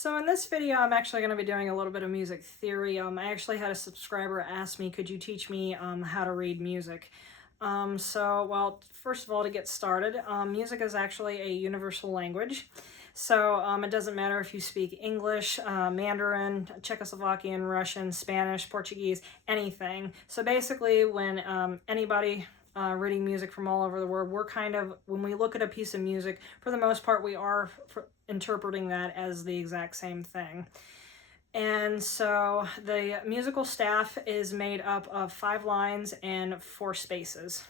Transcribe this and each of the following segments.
So in this video, I'm actually going to be doing a little bit of music theory. I actually had a subscriber ask me, could you teach me how to read music? Well, first of all, to get started, music is actually a universal language. So it doesn't matter if you speak English, Mandarin, Czechoslovakian, Russian, Spanish, Portuguese, anything. So basically when anybody reading music from all over the world, when we look at a piece of music, for the most part, we are interpreting that as the exact same thing. And so the musical staff is made up of 5 lines and 4 spaces.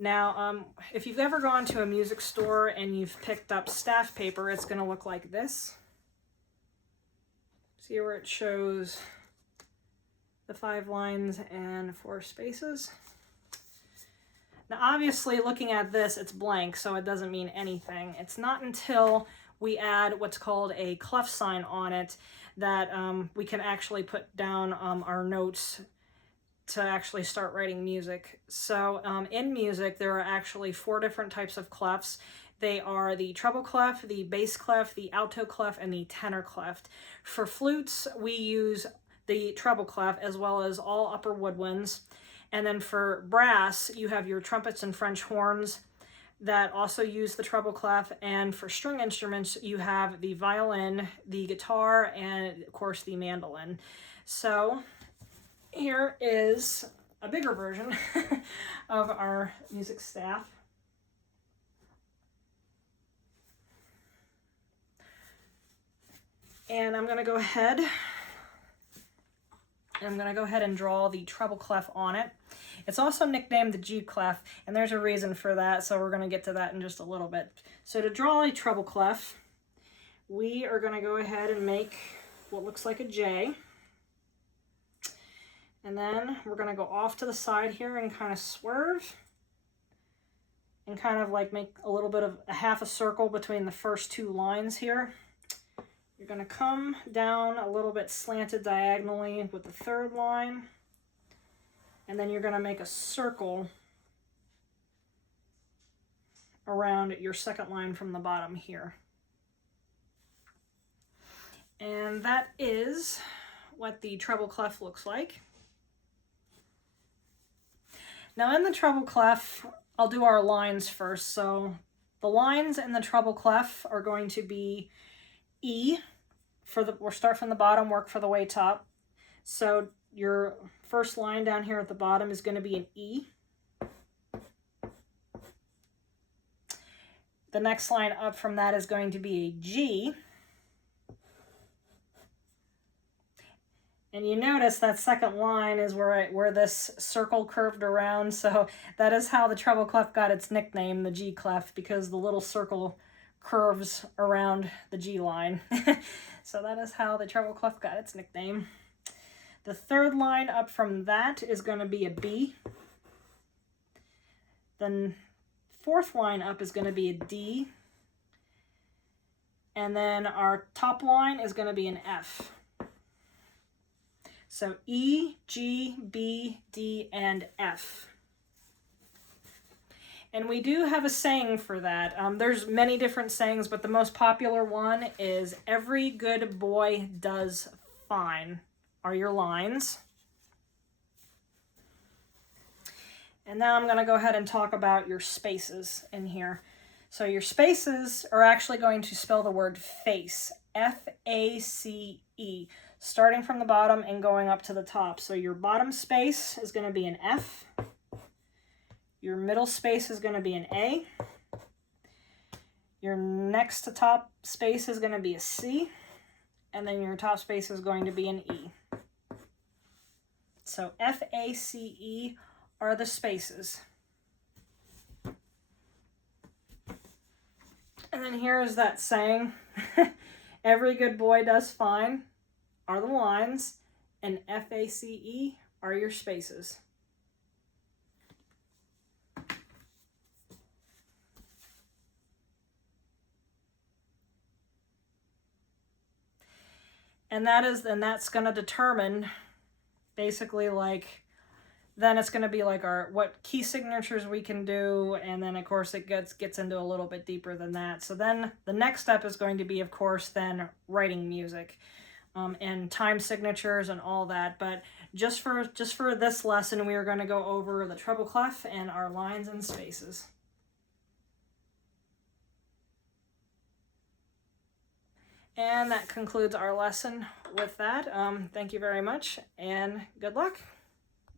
Now, if you've ever gone to a music store and you've picked up staff paper, it's going to look like this. See where it shows the 5 lines and 4 spaces? Now, obviously, looking at this, it's blank, so it doesn't mean anything. It's not until we add what's called a clef sign on it that we can actually put down our notes to actually start writing music. So in music, there are actually 4 different types of clefs. They are the treble clef, the bass clef, the alto clef, and the tenor clef. For flutes, we use the treble clef as well as all upper woodwinds. And then for brass, you have your trumpets and French horns that also use the treble clef. And for string instruments, you have the violin, the guitar, and of course the mandolin. So here is a bigger version of our music staff. And I'm going to go ahead and draw the treble clef on it. It's also nicknamed the G clef, and there's a reason for that, so we're going to get to that in just a little bit. So to draw a treble clef, we are going to go ahead and make what looks like a J. And then we're going to go off to the side here and kind of swerve and kind of like make a little bit of a half a circle between the first 2 lines here. You're going to come down a little bit slanted diagonally with the 3rd line, and then you're going to make a circle around your 2nd line from the bottom here. And that is what the treble clef looks like. Now in the treble clef, I'll do our lines first. So the lines in the treble clef are going to be E. We'll start from the bottom, work for the way top. So your first line down here at the bottom is going to be an E. The next line up from that is going to be a G. And you notice that 2nd line is where this circle curved around, so that is how the treble clef got its nickname, the G clef, because the little circle curves around the G line. So that is how the treble clef got its nickname. The 3rd line up from that is going to be a B. Then 4th line up is going to be a D. And then our top line is going to be an F. So E, G, B, D, and F. And we do have a saying for that. There's many different sayings, but the most popular one is, every good boy does fine, are your lines. And now I'm going to go ahead and talk about your spaces in here. So your spaces are actually going to spell the word face, F-A-C-E, starting from the bottom and going up to the top. So your bottom space is going to be an F. Your middle space is going to be an A. Your next to top space is going to be a C. And then your top space is going to be an E. So F-A-C-E are the spaces. And then here is that saying, every good boy does fine, are the lines, and F-A-C-E are your spaces. And that's going to determine basically like then it's going to be like what key signatures we can do, and then of course it gets into a little bit deeper than that. So then the next step is going to be, of course, then writing music, and time signatures and all that. But just for this lesson, we are going to go over the treble clef and our lines and spaces. And that concludes our lesson with that. Thank you very much, and good luck.